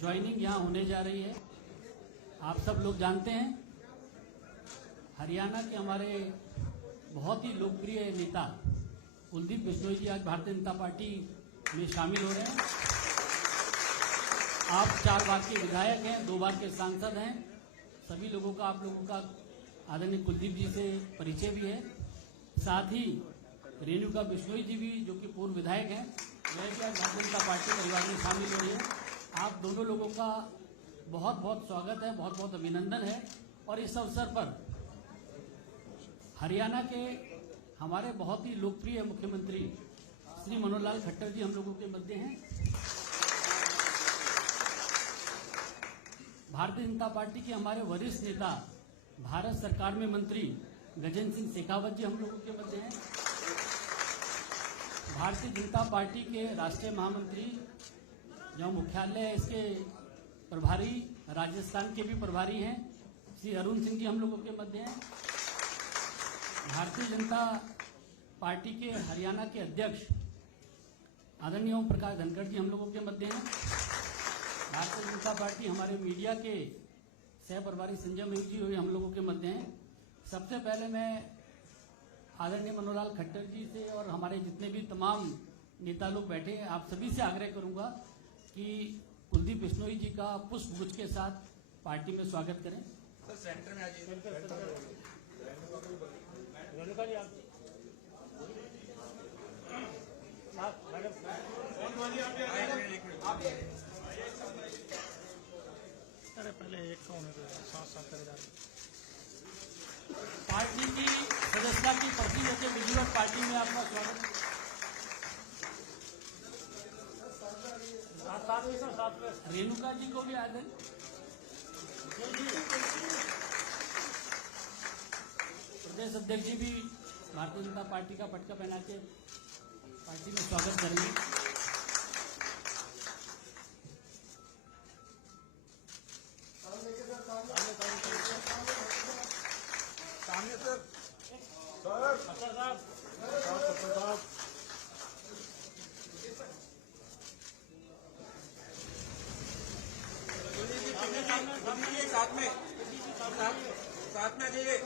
Joining यहाँ होने जा रही है। आप सब लोग जानते हैं हरियाणा के हमारे बहुत ही लोकप्रिय नेता कुलदीप बिश्नोई जी आज भारतीय जनता पार्टी में शामिल हो रहे हैं। आप 4 बार के विधायक हैं, 2 बार के सांसद हैं। सभी लोगों का आप लोगों का आदरणीय कुलदीप जी से परिचय भी है। साथ ही रेणुका बिश्नोई जी भी जो कि पूर्व विधायक हैं, वह भी आज भारतीय जनता पार्टी परिवार में शामिल हो रही है। आप दोनों लोगों का बहुत बहुत स्वागत है, बहुत बहुत अभिनंदन है। और इस अवसर पर हरियाणा के हमारे बहुत ही लोकप्रिय मुख्यमंत्री श्री मनोहर लाल खट्टर जी हम लोगों के मध्य हैं। भारतीय जनता पार्टी के हमारे वरिष्ठ नेता भारत सरकार में मंत्री गजेंद्र सिंह शेखावत जी हम लोगों के मध्य हैं। भारतीय जनता पार्टी के राष्ट्रीय महामंत्री जो मुख्यालय है इसके प्रभारी राजस्थान के भी प्रभारी हैं श्री अरुण सिंह जी हम लोगों के मध्य हैं। भारतीय जनता पार्टी के हरियाणा के अध्यक्ष आदरणीय ओम प्रकाश धनखड़ जी हम लोगों के मध्य हैं। भारतीय जनता पार्टी हमारे मीडिया के सह प्रभारी संजय मयूर जी हुए हम लोगों के मध्य हैं। सबसे पहले मैं आदरणीय मनोहर लाल खट्टर जी से और हमारे जितने भी तमाम नेता लोग बैठे हैं, आप सभी से आग्रह करूंगा कि कुलदीप बिश्नोई जी का पुष्पगुच्छ के साथ पार्टी में स्वागत करें। सर सेंटर में आ जाइए। अरे पहले एक का होने दो, साथ करे जा रहे। पार्टी की सदस्यता की पर्ची लेके विधिवत पार्टी में आपका स्वागत। साथ में रेणुका जी को भी आदर। प्रदेश अध्यक्ष जी भी भारतीय जनता पार्टी का पटका पहना के पार्टी में स्वागत करेंगे। सामने सर साथ में आ जाइए।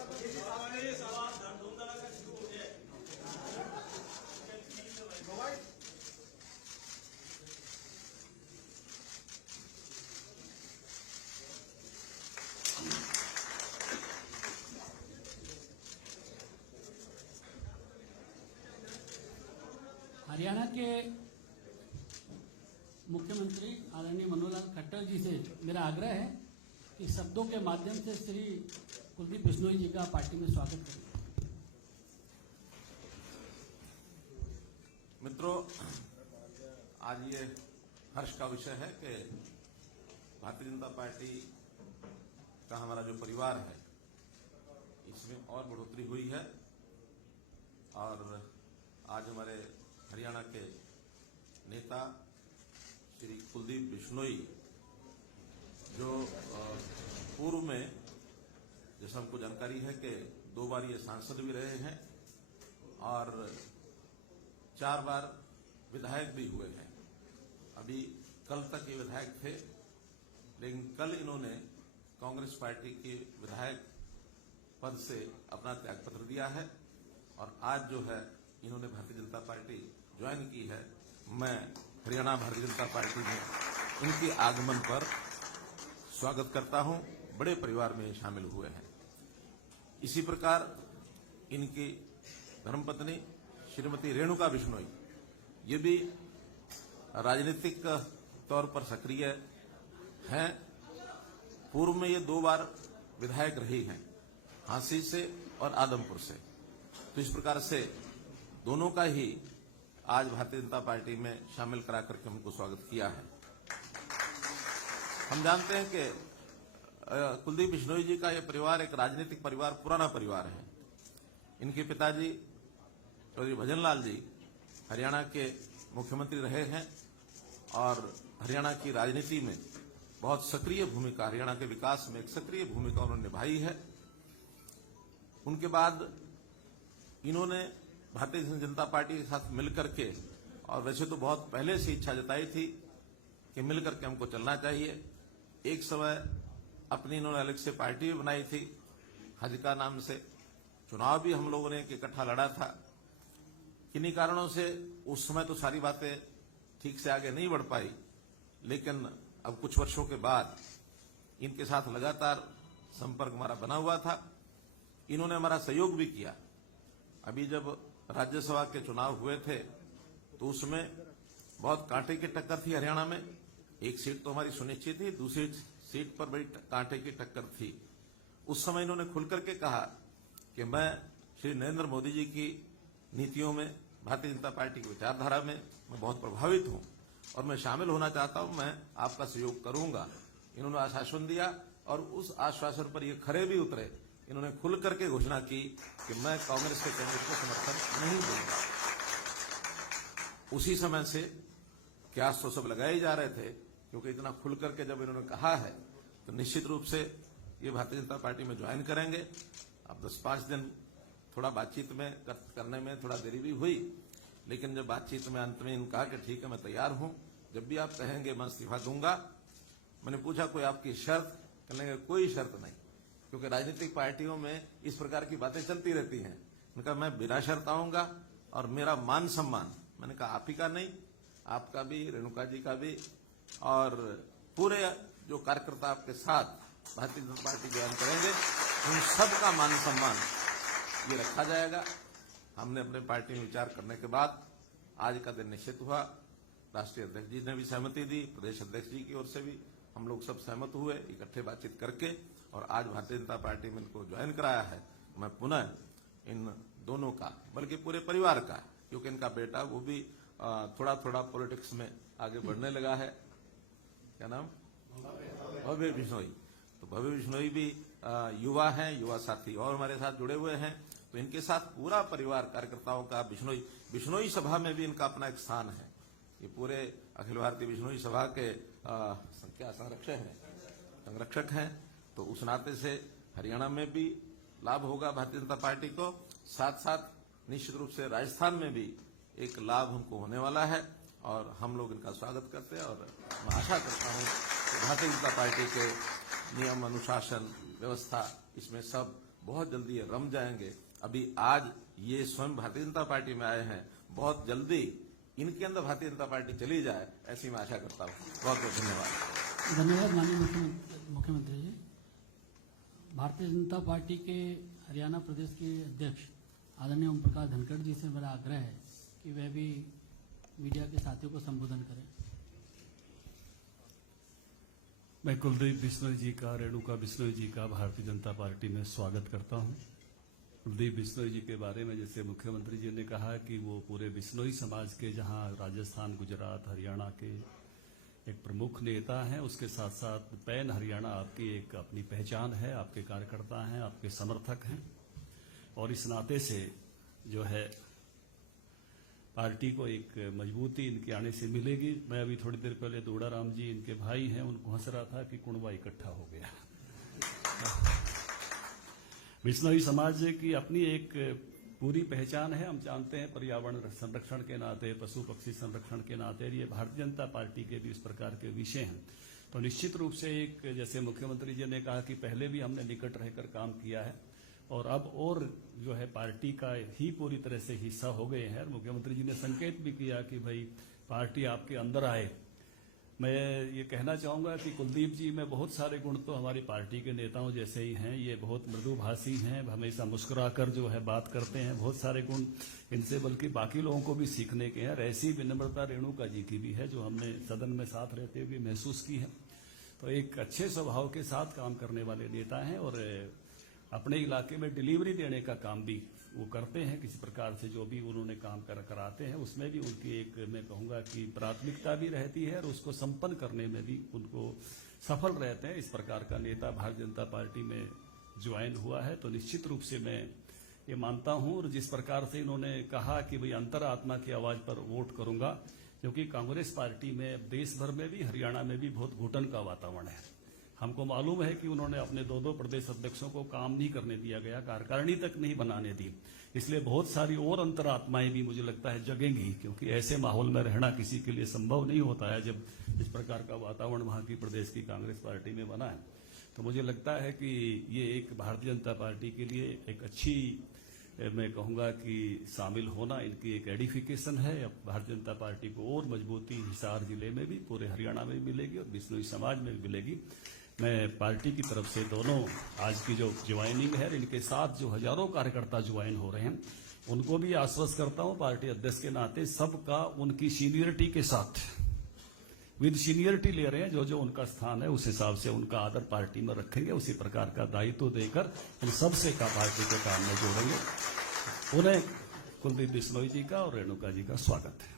हरियाणा के मुख्यमंत्री आदरणीय मनोहर लाल खट्टर जी से मेरा आग्रह है कि शब्दों के माध्यम से श्री कुलदीप बिश्नोई जी का पार्टी में स्वागत करें। मित्रों, आज ये हर्ष का विषय है कि भारतीय जनता पार्टी का हमारा जो परिवार है इसमें और बढ़ोतरी हुई है। और आज हमारे हरियाणा के नेता श्री कुलदीप बिश्नोई जो पूर्व में जैसा हमको जानकारी है कि 2 बार ये सांसद भी रहे हैं और 4 बार विधायक भी हुए हैं। अभी कल तक ये विधायक थे, लेकिन कल इन्होंने कांग्रेस पार्टी के विधायक पद से अपना त्यागपत्र दिया है और आज जो है इन्होंने भारतीय जनता पार्टी ज्वाइन की है। मैं हरियाणा भारतीय जनता पार्टी में इनके आगमन पर स्वागत करता हूं। बड़े परिवार में शामिल हुए हैं। इसी प्रकार इनकी धर्मपत्नी श्रीमती रेणुका बिश्नोई ये भी राजनीतिक तौर पर सक्रिय हैं। पूर्व में ये 2 बार विधायक रही हैं, हांसी से और आदमपुर से। तो इस प्रकार से दोनों का ही आज भारतीय जनता पार्टी में शामिल करा करके हमको स्वागत किया है। हम जानते हैं कि कुलदीप बिश्नोई जी का यह परिवार एक राजनीतिक परिवार, पुराना परिवार है। इनके पिताजी चौधरी भजन लाल जी हरियाणा के मुख्यमंत्री रहे हैं और हरियाणा की राजनीति में बहुत सक्रिय भूमिका, हरियाणा के विकास में एक सक्रिय भूमिका उन्होंने निभाई है। उनके बाद इन्होंने भारतीय जनता पार्टी के साथ मिलकर के, और वैसे तो बहुत पहले से इच्छा जताई थी कि मिलकर के हमको चलना चाहिए। एक समय अपनी इन्होंने अलग से पार्टी भी बनाई थी हजका नाम से, चुनाव भी हम लोगों ने इकट्ठा लड़ा था। किन्हीं कारणों से उस समय तो सारी बातें ठीक से आगे नहीं बढ़ पाई, लेकिन अब कुछ वर्षों के बाद इनके साथ लगातार संपर्क हमारा बना हुआ था। इन्होंने हमारा सहयोग भी किया। अभी जब राज्यसभा के चुनाव हुए थे तो उसमें बहुत कांटे की टक्कर थी हरियाणा में। एक सीट तो हमारी सुनिश्चित थी, दूसरी सीट पर बड़ी कांटे की टक्कर थी। उस समय इन्होंने खुलकर के कहा कि मैं श्री नरेंद्र मोदी जी की नीतियों में, भारतीय जनता पार्टी की विचारधारा में मैं बहुत प्रभावित हूं और मैं शामिल होना चाहता हूं, मैं आपका सहयोग करूंगा। इन्होंने आश्वासन दिया और उस आश्वासन पर ये खरे भी उतरे। इन्होंने खुल करके घोषणा की कि मैं कांग्रेस के कैंडिडेट को समर्थन नहीं दूंगा। उसी समय से क्यास तो सब लगाए जा रहे थे, क्योंकि इतना खुल करके जब इन्होंने कहा है तो निश्चित रूप से ये भारतीय जनता पार्टी में ज्वाइन करेंगे। अब 10-5 दिन थोड़ा बातचीत में करने में थोड़ा देरी भी हुई, लेकिन जब बातचीत में अंत में इन्होंने कहा कि ठीक है मैं तैयार हूं, जब भी आप कहेंगे मैं इस्तीफा दूंगा। मैंने पूछा कोई आपकी शर्त? कहने कोई शर्त नहीं, क्योंकि राजनीतिक पार्टियों में इस प्रकार की बातें चलती रहती हैं। मैंने कहा मैं बिना शर्त आऊंगा और मेरा मान सम्मान, मैंने कहा आप ही का नहीं, आपका भी, रेणुका जी का भी, और पूरे जो कार्यकर्ता आपके साथ भारतीय जनता पार्टी ज्वाइन करेंगे उन सबका मान सम्मान ये रखा जाएगा। हमने अपने पार्टी में विचार करने के बाद आज का दिन निश्चित हुआ। राष्ट्रीय अध्यक्ष जी ने भी सहमति दी, प्रदेश अध्यक्ष जी की ओर से भी हम लोग सब सहमत हुए इकट्ठे बातचीत करके, और आज भारतीय जनता पार्टी में इनको ज्वाइन कराया है। मैं पुनः इन दोनों का, बल्कि पूरे परिवार का, क्योंकि इनका बेटा वो भी थोड़ा थोड़ा पॉलिटिक्स में आगे बढ़ने लगा है। क्या नाम? भव्य बिश्नोई। तो भव्य बिश्नोई भी युवा हैं, युवा साथी और हमारे साथ जुड़े हुए हैं। तो इनके साथ पूरा परिवार कार्यकर्ताओं का बिश्नोई सभा में भी इनका अपना एक स्थान है। ये पूरे अखिल भारतीय बिश्नोई सभा के क्या संरक्षक हैं। तो उस नाते से हरियाणा में भी लाभ होगा भारतीय जनता पार्टी को, साथ साथ निश्चित रूप से राजस्थान में भी एक लाभ हमको होने वाला है, और हम लोग इनका स्वागत करते हैं। और मैं आशा करता हूं कि भारतीय जनता पार्टी के नियम, अनुशासन, व्यवस्था, इसमें सब बहुत जल्दी रम जाएंगे। अभी आज ये स्वयं भारतीय जनता पार्टी में आए हैं, बहुत जल्दी इनके अंदर भारतीय जनता पार्टी चली जाए, ऐसी मैं आशा करता हूँ। बहुत बहुत धन्यवाद। धन्यवाद माननीय मुख्यमंत्री जी। भारतीय जनता पार्टी के हरियाणा प्रदेश के अध्यक्ष आदरणीय ओम प्रकाश धनखड़ जी से मेरा आग्रह है कि वह भी मीडिया के साथियों को संबोधन करें। मैं कुलदीप बिश्नोई जी का, रेणुका बिश्नोई जी का भारतीय जनता पार्टी में स्वागत करता हूं। कुलदीप बिश्नोई जी के बारे में जैसे मुख्यमंत्री जी ने कहा कि वो पूरे बिश्नोई समाज के, जहां राजस्थान, गुजरात, हरियाणा के एक प्रमुख नेता हैं, उसके साथ साथ पैन हरियाणा आपकी एक अपनी पहचान है, आपके कार्यकर्ता हैं, आपके समर्थक हैं, और इस नाते से जो है पार्टी को एक मजबूती इनके आने से मिलेगी। मैं अभी थोड़ी देर पहले दोड़ाराम जी, इनके भाई हैं, उनको हंस रहा था कि कुणबा इकट्ठा हो गया। बिश्नोई समाज की अपनी एक पूरी पहचान है। हम जानते हैं पर्यावरण संरक्षण के नाते, पशु पक्षी संरक्षण के नाते ये भारतीय जनता पार्टी के भी इस प्रकार के विषय हैं। तो निश्चित रूप से एक, जैसे मुख्यमंत्री जी ने कहा कि पहले भी हमने निकट रहकर काम किया है और अब और जो है पार्टी का ही पूरी तरह से हिस्सा हो गए हैं। मुख्यमंत्री जी ने संकेत भी किया कि भाई पार्टी आपके अंदर आए। मैं ये कहना चाहूँगा कि कुलदीप जी में बहुत सारे गुण तो हमारी पार्टी के नेताओं जैसे ही हैं। ये बहुत मृदुभाषी हैं, हमेशा मुस्कुराकर जो है बात करते हैं। बहुत सारे गुण इनसे बल्कि बाकी लोगों को भी सीखने के हैं। ऐसी विनम्रता रेणुका जी की भी है, जो हमने सदन में साथ रहते हुए महसूस की है। तो एक अच्छे स्वभाव के साथ काम करने वाले नेता हैं और अपने इलाके में डिलीवरी देने का काम भी वो करते हैं। किसी प्रकार से जो भी उन्होंने काम कराते हैं उसमें भी उनकी एक, मैं कहूँगा कि प्राथमिकता भी रहती है और उसको संपन्न करने में भी उनको सफल रहते हैं। इस प्रकार का नेता भारतीय जनता पार्टी में ज्वाइन हुआ है तो निश्चित रूप से मैं ये मानता हूँ। और जिस प्रकार से इन्होंने कहा कि भाई अंतरात्मा की आवाज़ पर वोट करूँगा, क्योंकि कांग्रेस पार्टी में देश भर में भी, हरियाणा में भी बहुत घुटन का वातावरण है। हमको मालूम है कि उन्होंने अपने दो प्रदेश अध्यक्षों को काम नहीं करने दिया गया, कार्यकारिणी तक नहीं बनाने दी। इसलिए बहुत सारी और अंतरात्माएं भी मुझे लगता है जगेंगी, क्योंकि ऐसे माहौल में रहना किसी के लिए संभव नहीं होता है जब इस प्रकार का वातावरण वहां की प्रदेश की कांग्रेस पार्टी में बना है। तो मुझे लगता है कि ये एक भारतीय जनता पार्टी के लिए एक अच्छी, मैं कहूंगा कि शामिल होना इनकी एक एडिफिकेशन है। अब भारतीय जनता पार्टी को और मजबूती हिसार जिले में भी, पूरे हरियाणा में भी मिलेगी और बिश्नोई समाज में भी मिलेगी। मैं पार्टी की तरफ से दोनों आज की जो ज्वाइनिंग है, इनके साथ जो हजारों कार्यकर्ता ज्वाइन हो रहे हैं, उनको भी आश्वस्त करता हूं पार्टी अध्यक्ष के नाते सबका उनकी सीनियरिटी के साथ, विद सीनियरिटी ले रहे हैं, जो जो उनका स्थान है उस हिसाब से उनका आदर पार्टी में रखेंगे। उसी प्रकार का दायित्व देकर इन सबसे का पार्टी के काम में जोड़ेंगे। उन्हें कुलदीप बिश्नोई जी का और रेणुका जी का स्वागत है।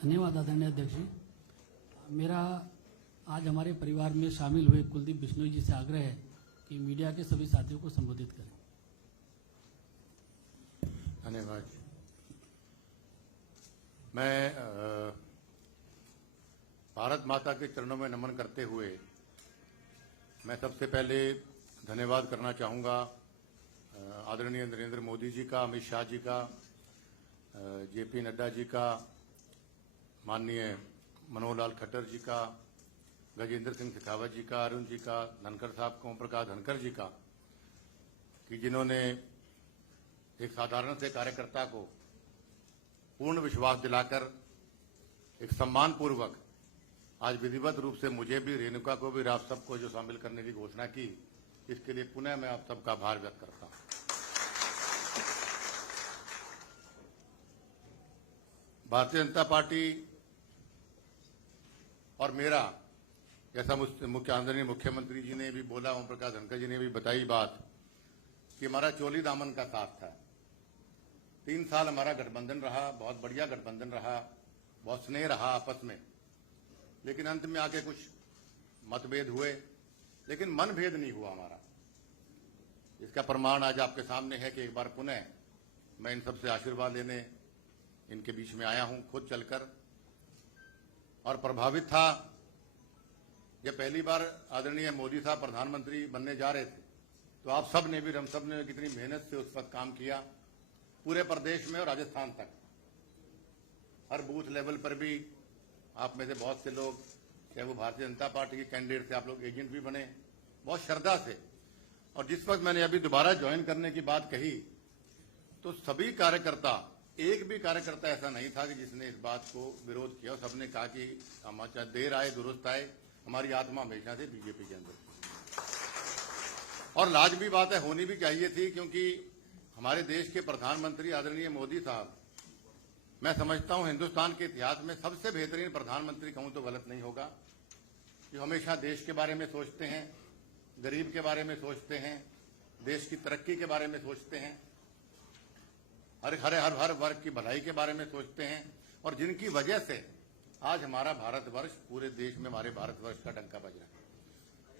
धन्यवाद आदरणीय अध्यक्ष जी। मेरा आज हमारे परिवार में शामिल हुए कुलदीप बिश्नोई जी से आग्रह है कि मीडिया के सभी साथियों को संबोधित करें। धन्यवाद। मैं भारत माता के चरणों में नमन करते हुए मैं सबसे पहले धन्यवाद करना चाहूँगा आदरणीय नरेंद्र मोदी जी का, अमित शाह जी का, जेपी नड्डा जी का, माननीय मनोहर लाल खट्टर जी का, गजेंद्र सिंह शेखावत जी का, अरुण जी का, धनखड़ साहब को, ओम प्रकाश धनखड़ जी का, कि जिन्होंने एक साधारण से कार्यकर्ता को पूर्ण विश्वास दिलाकर एक सम्मानपूर्वक आज विधिवत रूप से मुझे भी, रेणुका को भी, आप सबको जो शामिल करने की घोषणा की, इसके लिए पुनः मैं आप सबका आभार व्यक्त करता हूं। भारतीय जनता पार्टी और मेरा, जैसा मुख्य आदरणीय मुख्यमंत्री जी ने भी बोला, ओम प्रकाश धनखड़ जी ने भी बताई बात, कि हमारा चोली दामन का साथ था। 3 साल हमारा गठबंधन रहा, बहुत बढ़िया गठबंधन रहा, बहुत स्नेह रहा आपस में, लेकिन अंत में आके कुछ मतभेद हुए, लेकिन मनभेद नहीं हुआ हमारा। इसका प्रमाण आज आपके सामने है कि एक बार पुनः मैं इन सबसे आशीर्वाद लेने इनके बीच में आया हूं, खुद चलकर, और प्रभावित था। जब पहली बार आदरणीय मोदी साहब प्रधानमंत्री बनने जा रहे थे, तो आप सब ने भी, हम सब ने कितनी मेहनत से उस पर काम किया, पूरे प्रदेश में और राजस्थान तक, हर बूथ लेवल पर भी आप में से बहुत से लोग, चाहे वो भारतीय जनता पार्टी के कैंडिडेट थे, आप लोग एजेंट भी बने बहुत श्रद्धा से। और जिस वक्त मैंने अभी दोबारा ज्वाइन करने की बात कही, तो सभी कार्यकर्ता, एक भी कार्यकर्ता ऐसा नहीं था कि जिसने इस बात को विरोध किया। सबने कहा कि हम चाहे देर आए दुरुस्त आए, हमारी आत्मा हमेशा से बीजेपी के अंदर। और लाजमी बात है, होनी भी चाहिए थी, क्योंकि हमारे देश के प्रधानमंत्री आदरणीय मोदी साहब, मैं समझता हूं हिंदुस्तान के इतिहास में सबसे बेहतरीन प्रधानमंत्री कहूं तो गलत नहीं होगा, जो हमेशा देश के बारे में सोचते हैं, गरीब के बारे में सोचते हैं, देश की तरक्की के बारे में सोचते हैं, हर वर्ग की भलाई के बारे में सोचते हैं, और जिनकी वजह से आज हमारा भारतवर्ष, पूरे देश में हमारे भारतवर्ष का डंका बज रहा है।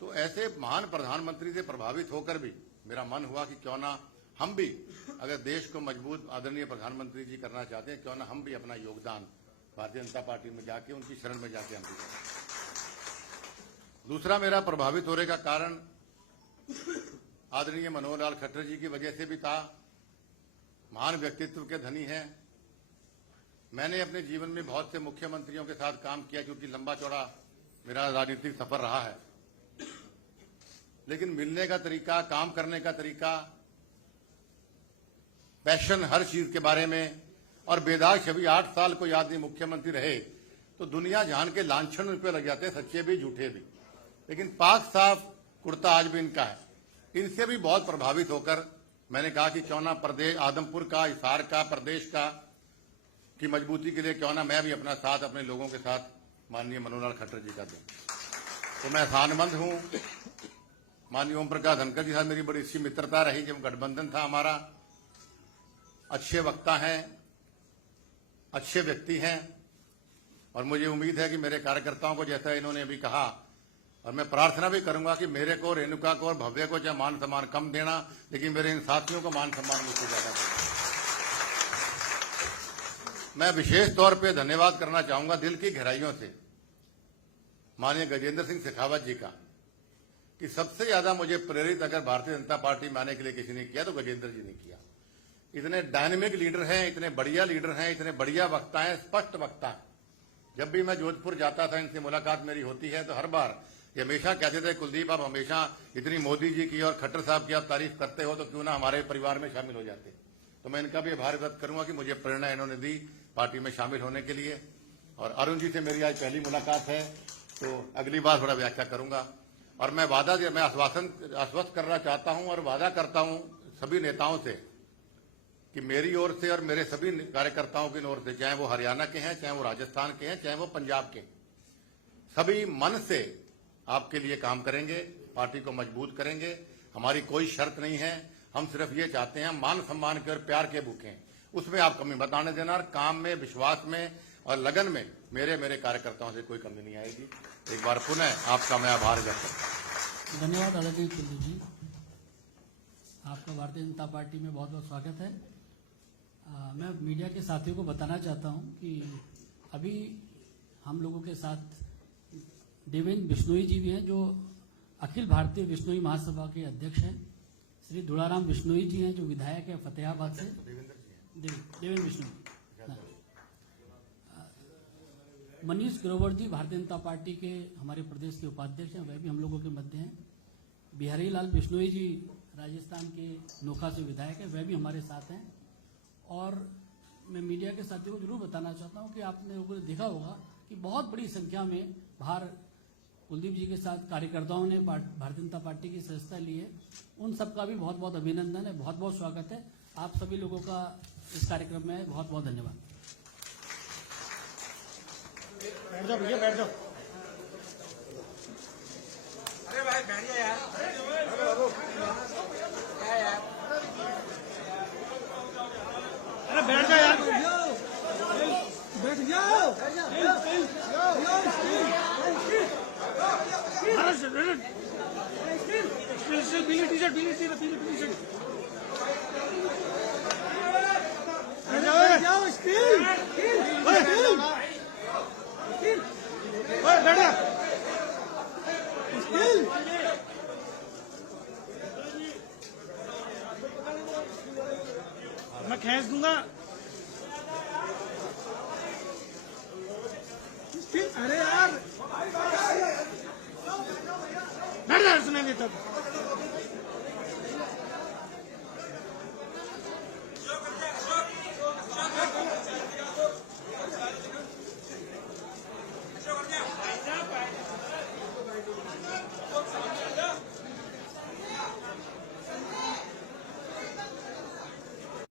तो ऐसे महान प्रधानमंत्री से प्रभावित होकर भी मेरा मन हुआ कि क्यों ना हम भी, अगर देश को मजबूत आदरणीय प्रधानमंत्री जी करना चाहते हैं, क्यों ना हम भी अपना योगदान भारतीय जनता पार्टी में जाके, उनकी शरण में जाके हम भी करें। दूसरा मेरा प्रभावित होने का कारण आदरणीय मनोहर लाल खट्टर जी की वजह से भी था। महान व्यक्तित्व के धनी हैं। मैंने अपने जीवन में बहुत से मुख्यमंत्रियों के साथ काम किया, क्योंकि लंबा चौड़ा मेरा राजनीतिक सफर रहा है, लेकिन मिलने का तरीका, काम करने का तरीका, पैशन हर चीज के बारे में, और बेदाग छवि 8 साल को याद नहीं मुख्यमंत्री रहे तो दुनिया जान के लांछन उन पे लग जाते, सच्चे भी झूठे भी, लेकिन पाक साफ कुर्ता आज भी इनका है। इनसे भी बहुत प्रभावित होकर मैंने कहा कि क्यों ना प्रदेश, आदमपुर का, हिसार का, प्रदेश का की मजबूती के लिए क्यों ना मैं भी अपना साथ अपने लोगों के साथ माननीय मनोहर लाल खट्टर जी का दूं। तो मैं एहसानमंद हूं। माननीय ओम प्रकाश धनखड़ जी साथ मेरी बड़ी अच्छी मित्रता रही जब गठबंधन था हमारा। अच्छे वक्ता हैं, अच्छे व्यक्ति हैं, और मुझे उम्मीद है कि मेरे कार्यकर्ताओं को, जैसा इन्होंने अभी कहा, और मैं प्रार्थना भी करूंगा कि मेरे को, रेणुका को और भव्य को चाहे मान सम्मान कम देना, लेकिन मेरे इन साथियों को मान सम्मान मुझसे ज्यादा देना। मैं विशेष तौर पे धन्यवाद करना चाहूंगा दिल की गहराइयों से माननीय गजेंद्र सिंह शेखावत जी का कि सबसे ज्यादा मुझे प्रेरित अगर भारतीय जनता पार्टी में आने के लिए किसी ने किया तो गजेंद्र जी ने किया। इतने डायनेमिक लीडर हैं, इतने बढ़िया लीडर हैं, इतने बढ़िया वक्ता हैं, स्पष्ट वक्ता हैं। जब भी मैं जोधपुर जाता था, इनसे मुलाकात मेरी होती है तो हर बार ये हमेशा कहते थे, कुलदीप आप हमेशा इतनी मोदी जी की और खट्टर साहब की आप तारीफ करते हो तो क्यों ना हमारे परिवार में शामिल हो जाते। तो मैं इनका भी आभार व्यक्त करूंगा कि मुझे प्रेरणा इन्होंने दी पार्टी में शामिल होने के लिए। और अरुण जी से मेरी आज पहली मुलाकात है तो अगली बार थोड़ा व्याख्या करूंगा। और मैं आश्वस्त करना चाहता हूं और वादा करता हूं सभी नेताओं से कि मेरी ओर से और मेरे सभी कार्यकर्ताओं की ओर से, चाहे वो हरियाणा के हैं, चाहे वो राजस्थान के हैं, चाहे वो पंजाब के, सभी मन से आपके लिए काम करेंगे, पार्टी को मजबूत करेंगे। हमारी कोई शर्त नहीं है, हम सिर्फ ये चाहते हैं मान सम्मान के और प्यार के भूखे, उसमें आप कमी मत आने देना। और काम में, विश्वास में और लगन में मेरे कार्यकर्ताओं से कोई कमी नहीं आएगी। एक बार पुनः आपका मैं आभार व्यक्त करता हूं। धन्यवाद आदरणीय कुलदीप जी, आपका भारतीय जनता पार्टी में बहुत बहुत स्वागत है। मैं मीडिया के साथियों को बताना चाहता हूं कि अभी हम लोगों के साथ देवेंद्र बिश्नोई जी भी हैं, जो अखिल भारतीय बिश्नोई महासभा के अध्यक्ष हैं। श्री दुलाराम बिश्नोई जी हैं, जो विधायक है फतेहाबाद से। देवेंद्र बिश्नोई। मनीष ग्रोवर जी भारतीय जनता पार्टी के हमारे प्रदेश के उपाध्यक्ष हैं, वह भी हम लोगों के मध्य हैं। बिहारी लाल बिश्नोई जी राजस्थान के नोखा से विधायक हैं, वह भी हमारे साथ हैं। और मैं मीडिया के साथियों को जरूर बताना चाहता हूं कि आपने लोगों ने देखा होगा कि बहुत बड़ी संख्या में बाहर कुलदीप जी के साथ कार्यकर्ताओं ने भारतीय जनता पार्टी की सदस्यता ली है। उन सबका भी बहुत बहुत अभिनंदन है, बहुत बहुत स्वागत है। आप सभी लोगों का इस कार्यक्रम में बहुत बहुत धन्यवाद। बैठ जाओ भैया, बैठ जाओ। अरे भाई बैठ जा यार, क्या यार, अरे बैठ जाओ यार, बैठ जाओ। पीली टी शर्ट जाओ स्टील। बैठ जा। स्टील। मैं खींच दूंगा। अरे यार बैठ जा, सुनेंगे तब।